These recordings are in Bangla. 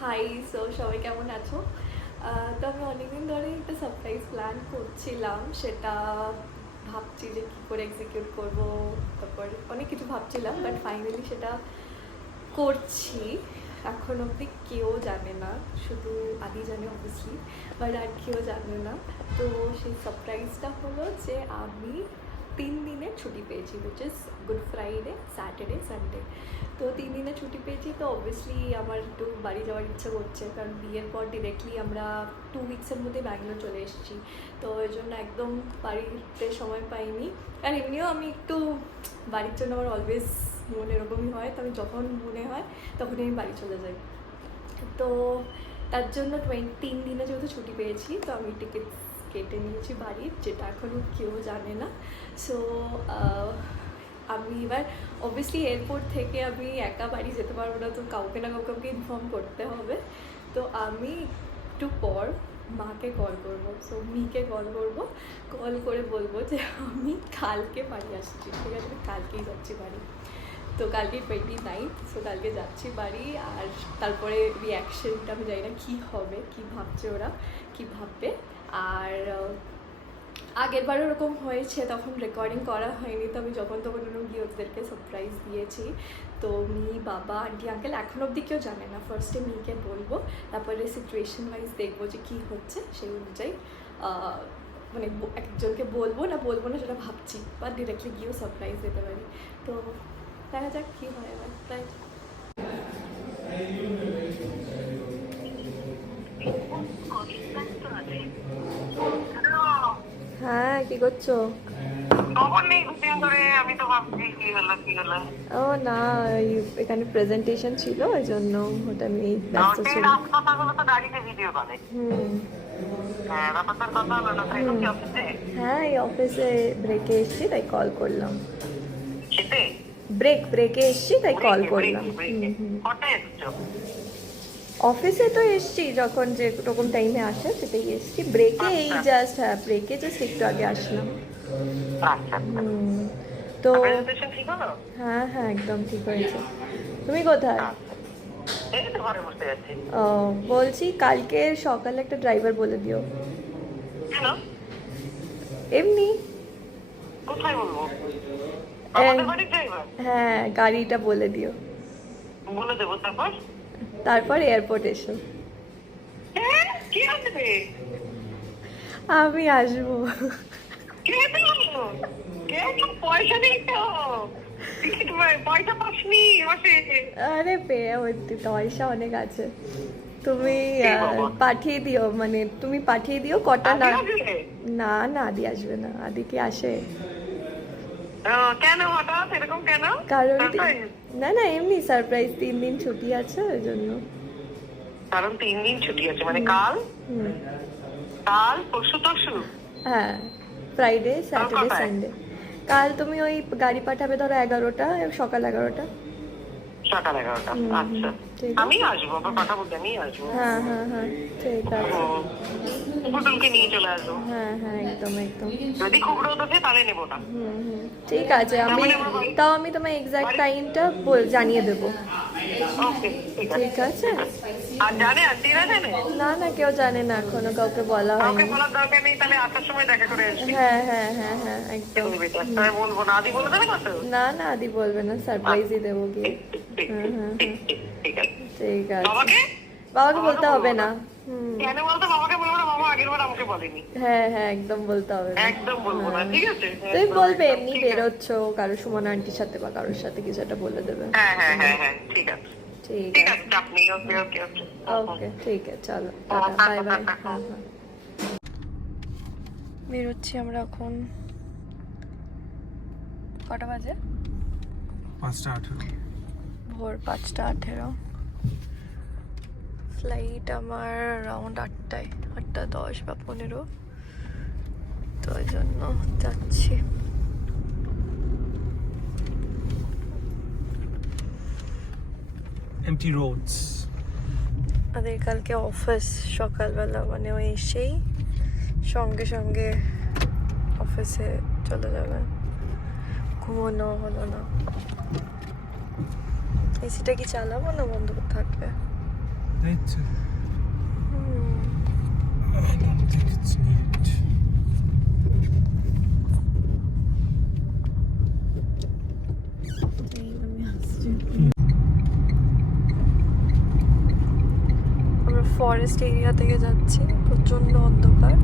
হাই, সবাই কেমন আছো? তো আমি অনেকদিন ধরে একটা সারপ্রাইজ প্ল্যান করছিলাম, সেটা ভাবছি যে কী করে এক্সিকিউট করব। তারপর অনেক কিছু ভাবছিলাম, বাট ফাইনালি সেটা করছি। এখন অবধি কেউ জানে না, শুধু আদি জানে অবভিয়াসলি, বাট আর কেউ জানে না। তো সেই সারপ্রাইজটা হলো যে আমি 3 দিনের ছুটি পেয়েছি, which is good Friday, Saturday, Sunday. তো 3 দিনের ছুটি পেয়েছি, তো অবভিয়াসলি আমার একটু বাড়ি যাওয়ার ইচ্ছে করছে, কারণ বিয়ের পর ডিরেক্টলি আমরা 2 উইকসের মধ্যে ব্যাঙ্গালোর চলে এসেছি। তো ওই জন্য একদম বাড়িতে সময় পাইনি। আর এমনিও আমি একটু বাড়ির জন্য আমার অলওয়েজ মনে এরকমই হয়, তো আমি যখন মনে হয় তখনই আমি বাড়ি চলে যাই। তো তার জন্য 3 দিনে যেহেতু ছুটি পেয়েছি, তো আমি টিকিট কেটে নিয়েছি বাড়ির, যেটা এখনও কেউ জানে না। সো আমি এবার অবভিয়াসলি এয়ারপোর্ট থেকে আমি একা বাড়ি যেতে পারবো না, তো কাউকে না কাউকে ইনফর্ম করতে হবে। তো আমি একটু পর মাকে কল করবো, সো মিকে কল করবো, কল করে বলবো যে আমি কালকে বাড়ি আসছি, ঠিক আছে? কালকেই যাচ্ছি বাড়ি। তো কালকে 29, সো কালকে যাচ্ছি বাড়ি। আর তারপরে রিয়াকশনটা আমি জানি না কী হবে, কী ভাবছে ওরা, কী ভাববে। আর আগের বার ওরকম হয়েছে, তখন রেকর্ডিং করা হয়নি, তো আমি যখন তখন গিয়ে ওদেরকে সারপ্রাইজ দিয়েছি। তো মি, বাবা, আন্টি, আঙ্কেল এখন অবধি কেউ জানে না। ফার্স্টে মিকে বলবো, তারপরে সিচুয়েশন ওয়াইজ দেখবো যে কী হচ্ছে, সেই অনুযায়ী মানে একজনকে বলবো না সেটা ভাবছি, বা ডিরেক্টলি গিয়েও সারপ্রাইজ দিতে পারি। তো দেখা যাক কী হয় এবার, তাই। হ্যাঁ, কি করছো? ও না, এখানে প্রেজেন্টেশন ছিল, ওই জন্য ওটা নিয়ে ব্যস্ত ছিল। হ্যাঁ, এই অফিসে ব্রেকে এসেছি, তাই কল করলাম। ব্রেকে এসেছি, তাই কল করলাম। অফিসে তো এসছি, যখন যেরকম টাইমে আসে সেটাই এসছি। ব্রেকে এই জাস্ট, হ্যাঁ ব্রেকে জাস্ট একটু আগে আসলাম। তো হ্যাঁ হ্যাঁ, একদম ঠিক হয়েছে। তুমি কোথায়? ও, বলছি কালকে সকালে একটা ড্রাইভার বলে দিও। এমনি হ্যাঁ, গাড়িটা বলে দিও। তারপর এয়ারপোর্ট এসো। আমি আসবো। আরে পয়সা অনেক আছে। তুমি পাঠিয়ে দিও, মানে তুমি পাঠিয়ে দিও কটা। না না না, আদি আসবে না। আদি কি আসে? কারণ না না, এমনি সারপ্রাইজ। 3 দিন ছুটি আছে, ওই জন্য। কারণ 3 দিন ছুটি আছে, মানে কাল পরশু তরশু। হ্যাঁ, ফ্রাইডে, স্যাটারডে, সানডে। কাল তুমি ওই গাড়ি পাঠাবে ধরো 11টা, সকাল 11টা। সকাল 11টা, আচ্ছা। আমি আসবো, পাঠাবো, আমি আসবো। হ্যাঁ হ্যাঁ হ্যাঁ, ঠিক আছে। পুতুলকে নিয়ে চলে আসবো। হ্যাঁ হ্যাঁ, একদম একদম। যদি খুব রোদ ওঠে তাহলে নেবো না। ঠিক আছে, আমি তোমার এক্সাক্ট টাইমটা জানিয়ে দেবো। ঠিক আছে। আর জানে আন্টিরা জানে? না না, কেউ জানে না, এখনো কাউকে বলা হয়নি। বলার দরকার নেই, তাহলে আসার সময় দেখা করে আসবি। হ্যাঁ হ্যাঁ হ্যাঁ হ্যাঁ, একদম। বলবো না, আদি বলে দেবে না তো? না না, আদি বলবে না, সারপ্রাইজই দেবো গিয়ে। হ্যাঁ হ্যাঁ হ্যাঁ, ঠিক আছে। বাবাকে বলতে হবে না। কেন বলতো? বাবাকে বলবো না, বাবা আগের বার আমাকে বলেনি। হ্যাঁ হ্যাঁ, একদম বলতে হবে না, একদম বলবো না, ঠিক আছে? তুমি বলবে এমনি বেরোচ্ছ কারো, সুমনা আন্টির সাথে বা কারোর সাথে, কিছু একটা বলে দেবে। হ্যাঁ হ্যাঁ হ্যাঁ হ্যাঁ, ঠিক আছে। ঠিক আছে, আপনি ওকে ওকে ওকে ওকে, ঠিক আছে, চলো, বাই বাই। হ্যাঁ হ্যাঁ, বেরোচ্ছি আমরা এখন। কটা বাজে? 5:18। ভোর 5:18। ফ্লাইট আমার অ্যারাউন্ড 8টায়, 8:10 বা 15, তো ওই জন্য যাচ্ছি। Empty roads. আমাদের কালকে অফিস সকালবেলা, মানে ওই এসেই সঙ্গে সঙ্গে অফিসে চলে যাবে। ঘুমোনো হলো না। এসিটা কি চালাবো না বন্ধ থাকবে? এই তো। I don't think it's needed. আমরা ফরেস্ট এরিয়া থেকে যাচ্ছি, প্রচন্ড অন্ধকার,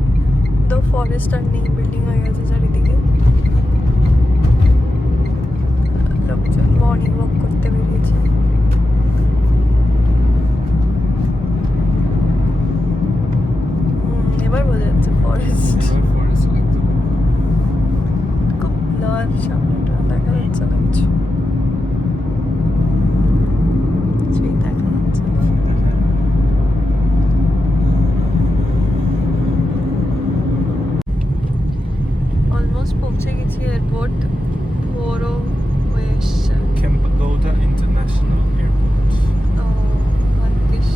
তো ফরেস্ট আর নেই, বিল্ডিং হয়ে গেছে চারিদিকে। লোকজন মর্নিং ওয়াক করতে বেরিয়েছে। এবার বোঝা যাচ্ছে ফরেস্ট। Forest লাগতো। খুব ব্লার, সামনেটা দেখা যাচ্ছে না কিছু, কিছুই দেখা যাচ্ছে না। অলমোস্ট পৌঁছে গেছি এয়ারপোর্ট, ভোরও হয়ে এসছে। Kempegowda International Airport. ভাগ্যিস।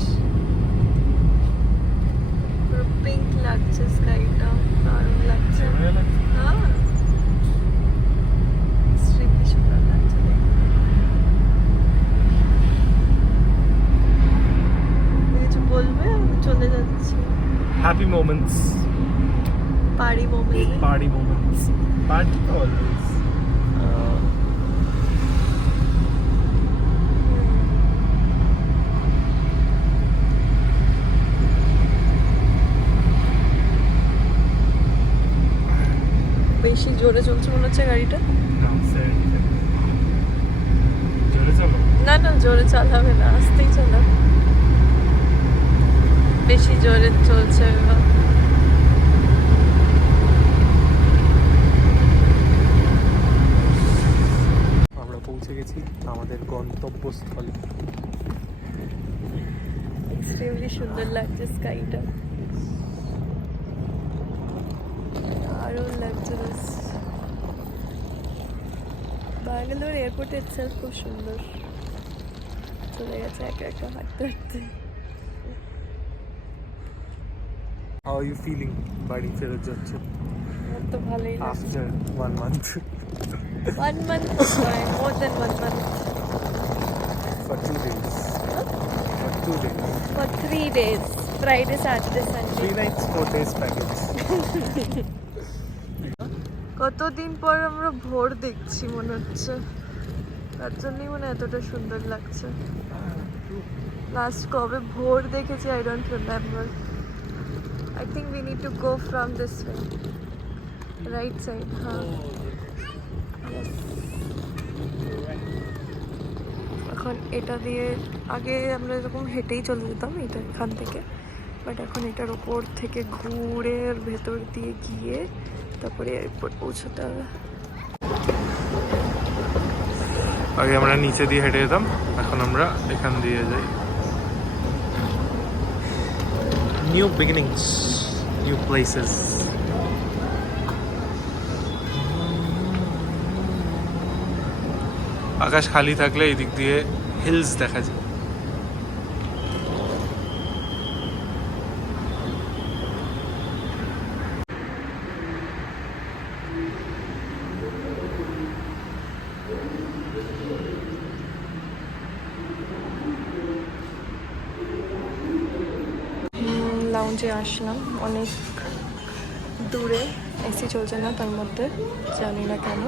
পুরো পিঙ্ক লাগছে স্কাইটা, দারুণ লাগছে। ক্যামেরা লাগতো? হ্যাঁ, এক্সট্রিমলি সুন্দর লাগছে দেখতে। কিছু বলবে? আমি চলে যাচ্ছি। Happy moments. পারি moment. Party moments. Party always. বেশি জোরে চলছে মনে হচ্ছে গাড়িটা। No, sir. জোরে চলো। না না, জোরে চালাবে না, আস্তেই চালাবে। বেশি জোরে চলছে এবার। আমরা পৌঁছে গেছি আমাদের গন্তব্যস্থলে। এক্সট্রিমলি সুন্দর লাগছে স্কাইটা, দারুণ লাগছে। ব্যাঙ্গালোর এয়ারপোর্ট ইটসেলফ খুব সুন্দর। চলে গেছে একা একা হাঁটতে হাঁটতে। How are you feeling? বাড়ি ফেরত যাচ্ছে আমার তো ভালোই লাগছে। after 1 month. 1 month নয়, more than 1 month. For 2 days. For 2 days. For 3 days, Friday, Saturday, 3 Sunday. nights, 4 days package. কতদিন পর আমরা ভোর দেখছি মনে হচ্ছে, তার জন্যই মনে হয় এতটা সুন্দর লাগছে। লাস্ট কবে ভোর দেখেছি I don't remember. I think we need to go from this way, right side. হ্যাঁ, Yes. এখন এটা দিয়ে, আগে আমরা এরকম হেঁটেই চলে যেতাম এটা এখান থেকে, বাট এখন এটার ওপর থেকে ঘুরে ভেতর দিয়ে গিয়ে তারপরে এয়ারপোর্ট পৌঁছতে হবে। আগে আমরা নিচে দিয়ে হেঁটে যেতাম, এখন আমরা এখান দিয়ে যাই। New beginnings, new places. আকাশ খালি থাকলে এই দিক দিয়ে হিলস দেখা যায়। লাউঞ্জে আসলাম, অনেক দূরে, এসি চলছে না তার মধ্যে, জানি না কেন।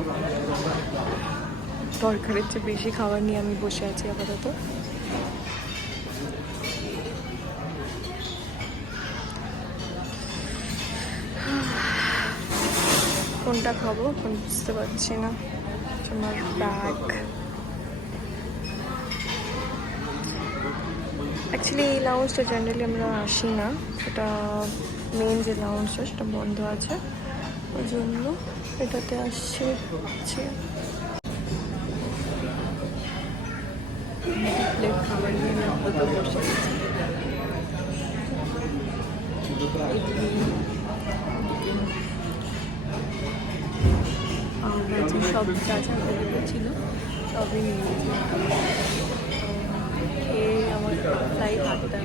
দরকারের চেয়ে বেশি খাবার নিয়ে আমি বসে আছি আপাতত। কোনটা খাবো এখন বুঝতে পারছি না। আমার ব্যাগ, অ্যাকচুয়ালি এই লাউঞ্জটা জেনারেলি আমরা আসি না, এটা মেন যে লাউঞ্জটা সেটা বন্ধ আছে, ওই জন্য এটাতে আসছি। প্লেট খাবার নিয়ে আমি আপাতত বসে আছি। আমরা যে সব যা যা অ্যাভেলেবল ছিল সবই নিয়ে নিয়েছি। খেয়ে আমার ফ্লাইট 8টা,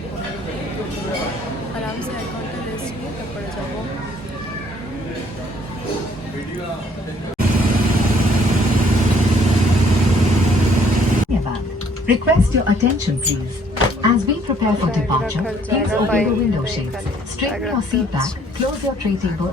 আরামসে 1 ঘন্টা রেস্ট নিয়ে তারপরে যাবো। Request your attention, please. As we prepare for departure, please open the window shades. Straighten your seat back, close your tray table.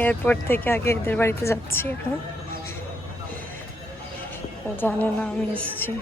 Airport থেকে আগে এদের বাড়িতে যাচ্ছি এখন। জানে না আমি এসেছি।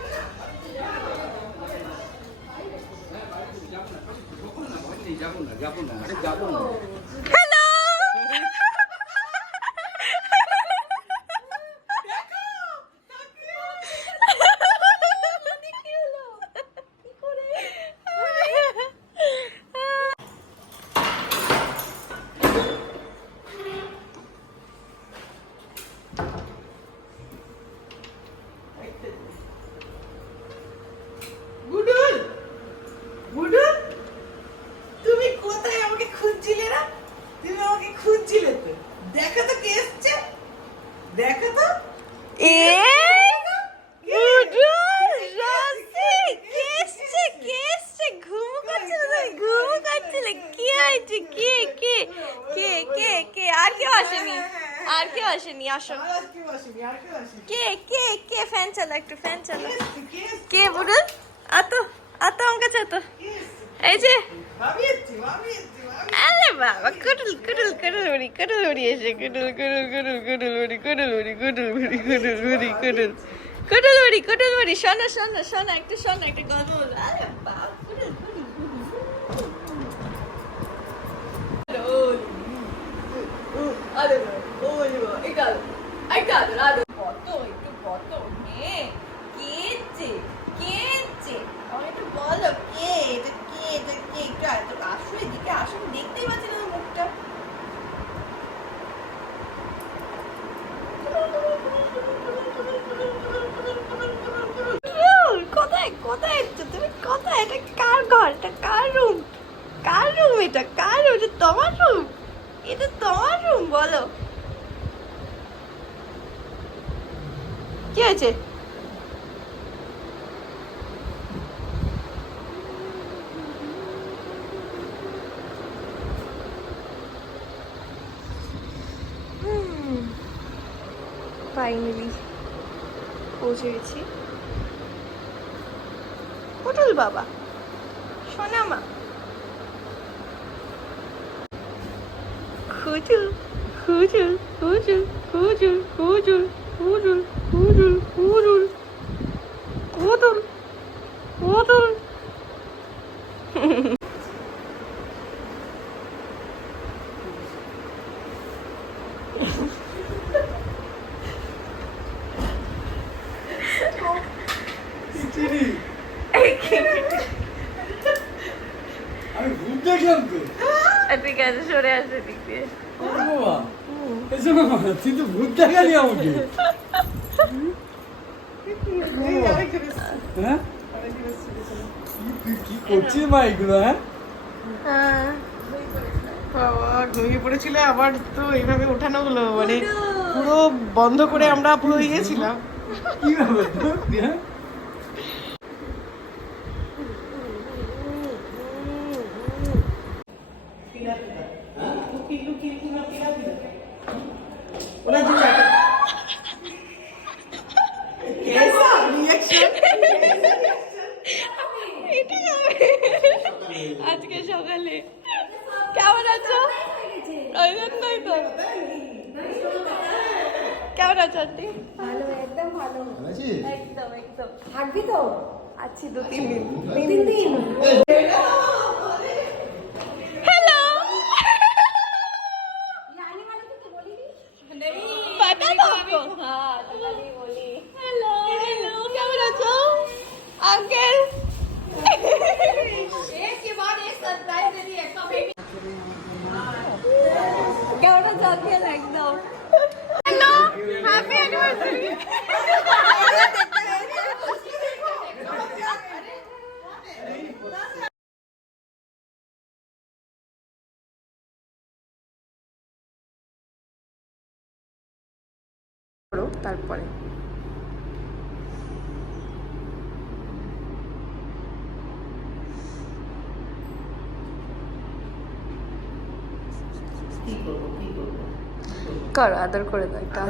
বুডুল বুডুল তুমি কোথায়? আমাকে খুঁজছিলে না? তুমি আমাকে খুঁজছিলে তো। দেখো তো কে এসছে, দেখো তো। আর কেউ আসেনি, আসো। কে ফ্যান চালা, একটু ফ্যান চালা। কে বুড়ুল? আতো আতো আমার কাছে আতো। এই যে আরে বাবা, কুটুল কুটুল কুটুল বুড়ি, কুটুল বুড়ি এসে কুটুল কুটুল কুটুল কুটুল বুড়ি, কুটুল বুড়ি, কুটুল বুড়ি, কুটুল বুড়ি, কুটুল কুটুল বুড়ি, কুটুল বুড়ি। শোনো শোনো শোনো, একটু শোনো, একটা গল্প বলো। আরে বাবা, কুটুল কুটুল আরে ওই এটা এটা রাধ কত একটু কত কে কেছে কেছে আমি একটু বলো কে এটা কে এটা কে এটা তো আসো এদিকে আসো, দেখতেই পাচ্ছি না মুখটা। কোথায় কোথায় তুমি? কোথায়? এটা কার ঘর? এটা কার রুম? কার রুম এটা? কার রুম? এটা তোমার রুম? এটা তোমার রুম? বলো কি হয়েছে? ফাইনালি পৌঁছে গেছি। পটল বাবা, সোনা মা, খুজুল খুজুল খুজুল খুজুল খুজুল খুজুল খুজুল খুজুল খুজুল খুজুল। আমি ভূত দেখলাম তো। ঠিক আছে, সরে আসবে দিক দিয়ে। তুই তো ভূত দেখালি আমাকে। হ্যাঁ, তুই কি করছিস মা এগুলো? হ্যাঁ, বাবা ঘুমিয়ে পড়েছিল, আবার তো এইভাবে ওঠানো হলো, মানে পুরো বন্ধ করে আমরা পুরো ইয়েছিলাম। কি ব্যাপার তোর? হ্যাঁ, ওরা যে कैसा रिएक्शन? আজকে সকালে কেমন আছো? ওই জন্যই তো। কেমন আছো আন্টি? ভালো, একদম ভালো। একদম একদম থাকবি তো? আছি 2-3 দিন। 3 দিন। হ্যালো, রানী মানে তুই কি বলিনি? पता था आपको? हाँ, तो कभी बोली हेलो हेलो, কেমন আছো আঙ্কেল? एक के बाद एक सरप्राइज दे दी है कभी भी। কেমন আছো আঙ্কেল? একদম হ্যালো, হ্যাপি অ্যানিভার্সারি। তারপরে কি করবো কর আদর করে দাও একটা